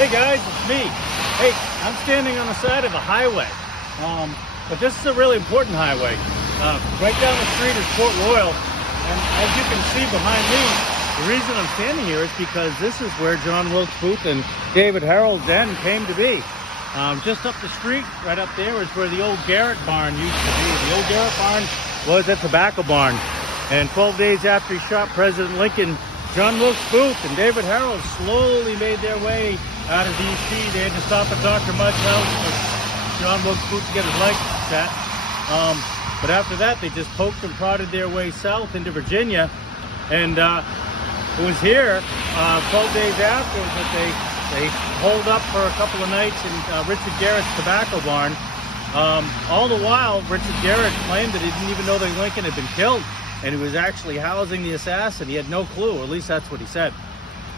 Hey guys, it's me. Hey, I'm standing on the side of a highway, but this is a really important highway. Right down the street is Port Royal, and as you can see behind me, the reason I'm standing here is because this is where John Wilkes Booth and David Herold's end came to be. Just up the street, right up there, is where the old Garrett barn used to be. The old Garrett barn was a tobacco barn, and 12 days after he shot President Lincoln, John Wilkes Booth and David Herold slowly made their way out of D.C. They had to stop at Dr. Mudd's house for John Wilkes Booth to get his leg set. But after that, they just poked and prodded their way south into Virginia. And it was here, 12 days after, that they holed up for a couple of nights in Richard Garrett's tobacco barn. All the while, Richard Garrett claimed that he didn't even know that Lincoln had been killed, and he was actually housing the assassin. He had no clue, or at least that's what he said.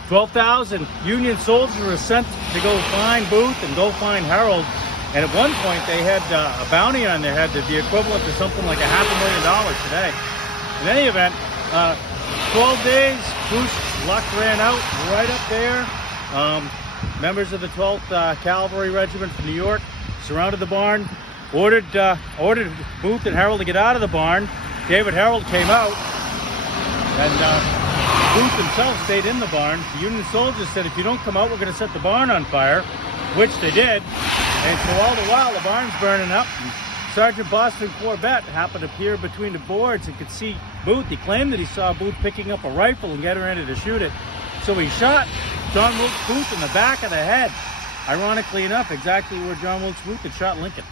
12,000 Union soldiers were sent to go find Booth and go find Herold, and at one point they had a bounty on their head, the equivalent to something like $500,000 today. In any event, 12 days, Booth's luck ran out right up there. Members of the 12th Cavalry Regiment from New York surrounded the barn, ordered Booth and Herold to get out of the barn. David Herold came out, and Booth himself stayed in the barn. The Union soldiers said, if you don't come out, we're going to set the barn on fire, which they did. And so all the while, the barn's burning up. And Sergeant Boston Corbett happened to peer between the boards and could see Booth. He claimed that he saw Booth picking up a rifle and getting ready to shoot it. So he shot John Wilkes Booth in the back of the head. Ironically enough, exactly where John Wilkes Booth had shot Lincoln.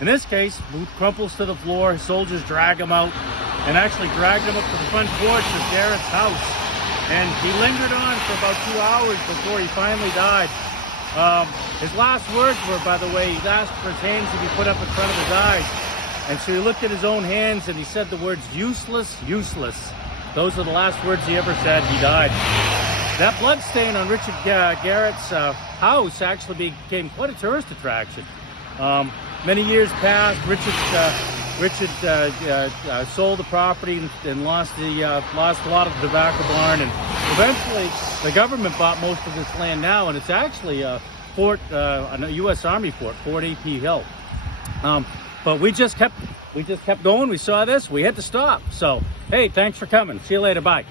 In this case, Booth crumples to the floor. Soldiers drag him out and actually dragged him up to the front porch of Garrett's house. And he lingered on for about 2 hours before he finally died. His last words were, by the way, he asked for his hands to be put up in front of his eyes. And so he looked at his own hands and he said the words, useless, useless. Those are the last words he ever said. He died. That blood stain on Richard Garrett's house actually became quite a tourist attraction. Many years passed. Richard sold the property and lost a lot of the tobacco barn, and eventually the government bought most of this land now, and it's actually a U.S. Army fort, Fort A.P. Hill. But we just kept going. We saw this. We had to stop. So hey, thanks for coming. See you later. Bye.